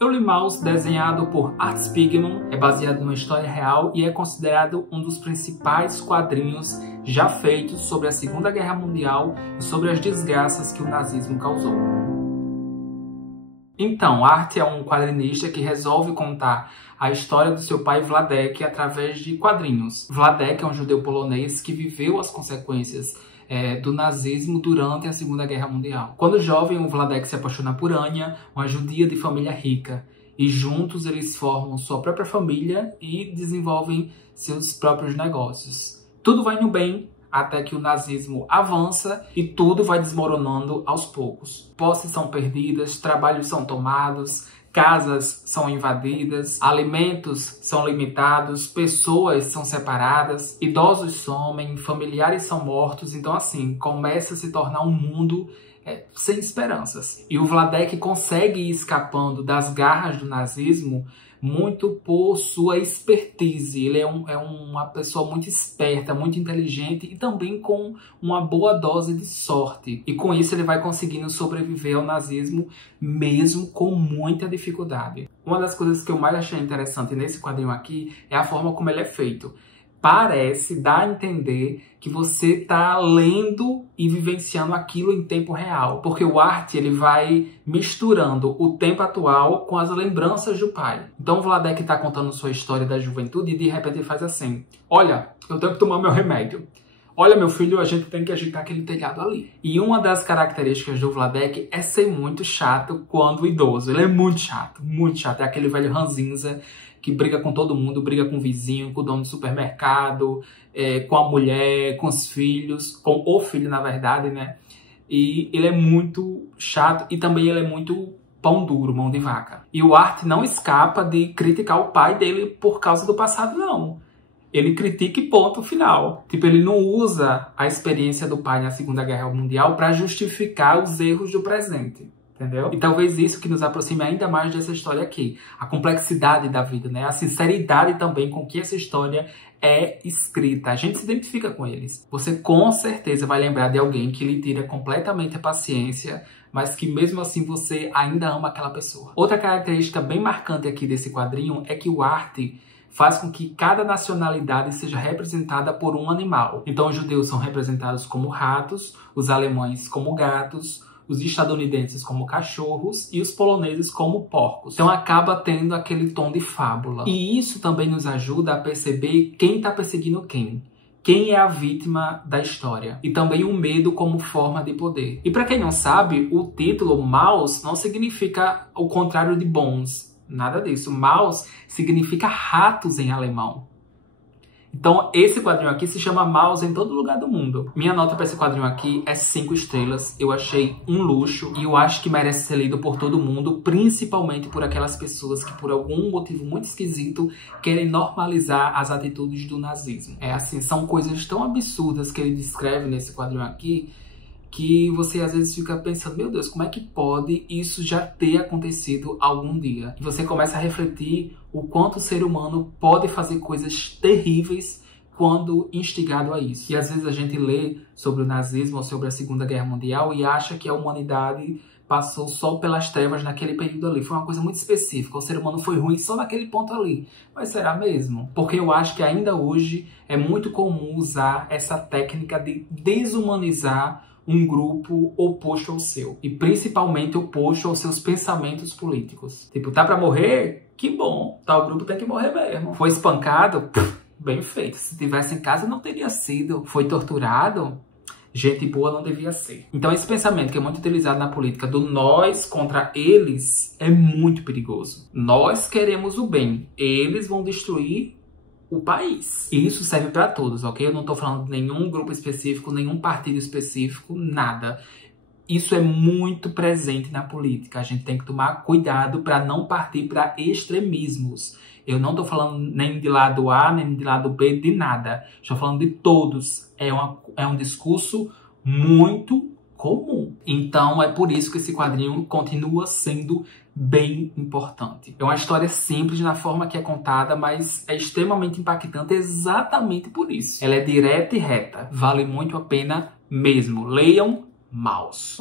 Eu li Maus, desenhado por Art Spiegelman, é baseado numa história real e é considerado um dos principais quadrinhos já feitos sobre a Segunda Guerra Mundial e sobre as desgraças que o nazismo causou. Então, Art é um quadrinista que resolve contar a história do seu pai Wladek através de quadrinhos. Wladek é um judeu polonês que viveu as consequências do nazismo durante a Segunda Guerra Mundial. Quando jovem, o Wladek se apaixona por Anya, uma judia de família rica, e juntos eles formam sua própria família e desenvolvem seus próprios negócios. Tudo vai no bem até que o nazismo avança e tudo vai desmoronando aos poucos. Posses são perdidas, trabalhos são tomados, casas são invadidas, alimentos são limitados, pessoas são separadas, idosos somem, familiares são mortos. Então, assim, começa a se tornar um mundo sem esperanças. E o Wladek consegue ir escapando das garras do nazismo muito por sua expertise. Ele é uma pessoa muito esperta, muito inteligente e também com uma boa dose de sorte. E com isso ele vai conseguindo sobreviver ao nazismo mesmo com muita dificuldade. Uma das coisas que eu mais achei interessante nesse quadrinho aqui é a forma como ele é feito. Parece dar a entender que você está lendo e vivenciando aquilo em tempo real. Porque o Art, ele vai misturando o tempo atual com as lembranças do pai. Então o Wladek está contando sua história da juventude e de repente ele faz assim: olha, eu tenho que tomar meu remédio. Olha, meu filho, a gente tem que agitar aquele telhado ali. E uma das características do Wladek é ser muito chato quando idoso. Ele é muito chato, muito chato. É aquele velho ranzinza que briga com todo mundo, briga com o vizinho, com o dono do supermercado, com a mulher, com os filhos, com o filho, na verdade, né? E ele é muito chato e também ele é muito pão duro, mão de vaca. E o Art não escapa de criticar o pai dele por causa do passado, não. Ele critica e ponto final. Tipo, ele não usa a experiência do pai na Segunda Guerra Mundial para justificar os erros do presente. Entendeu? E talvez isso que nos aproxime ainda mais dessa história aqui. A complexidade da vida, né? A sinceridade também com que essa história é escrita. A gente se identifica com eles. Você com certeza vai lembrar de alguém que lhe tira completamente a paciência, mas que mesmo assim você ainda ama aquela pessoa. Outra característica bem marcante aqui desse quadrinho é que o Art faz com que cada nacionalidade seja representada por um animal. Então os judeus são representados como ratos, os alemães como gatos, os estadunidenses como cachorros e os poloneses como porcos. Então acaba tendo aquele tom de fábula. E isso também nos ajuda a perceber quem está perseguindo quem. Quem é a vítima da história. E também o medo como forma de poder. E para quem não sabe, o título Maus não significa o contrário de bons. Nada disso. Maus significa ratos em alemão. Então, esse quadrinho aqui se chama Maus em todo lugar do mundo. Minha nota para esse quadrinho aqui é 5 estrelas. Eu achei um luxo e eu acho que merece ser lido por todo mundo, principalmente por aquelas pessoas que, por algum motivo muito esquisito, querem normalizar as atitudes do nazismo. É assim, são coisas tão absurdas que ele descreve nesse quadrinho aqui, que você às vezes fica pensando, meu Deus, como é que pode isso já ter acontecido algum dia? E você começa a refletir o quanto o ser humano pode fazer coisas terríveis quando instigado a isso. E às vezes a gente lê sobre o nazismo ou sobre a Segunda Guerra Mundial e acha que a humanidade passou só pelas trevas naquele período ali. Foi uma coisa muito específica. O ser humano foi ruim só naquele ponto ali. Mas será mesmo? Porque eu acho que ainda hoje é muito comum usar essa técnica de desumanizar um grupo oposto ao seu. E principalmente oposto aos seus pensamentos políticos. Tipo, tá pra morrer? Que bom. Tal grupo tem que morrer mesmo. Foi espancado? Bem feito. Se tivesse em casa, não teria sido. Foi torturado? Gente boa não devia ser. Então esse pensamento que é muito utilizado na política do nós contra eles é muito perigoso. Nós queremos o bem. Eles vão destruir o país. E isso serve para todos, ok? Eu não tô falando de nenhum grupo específico, nenhum partido específico, nada. Isso é muito presente na política. A gente tem que tomar cuidado para não partir para extremismos. Eu não tô falando nem de lado A, nem de lado B, de nada. Estou falando de todos. É um discurso muito comum. Então é por isso que esse quadrinho continua sendo bem importante. É uma história simples na forma que é contada, mas é extremamente impactante exatamente por isso. Ela é direta e reta. Vale muito a pena mesmo. Leiam Maus.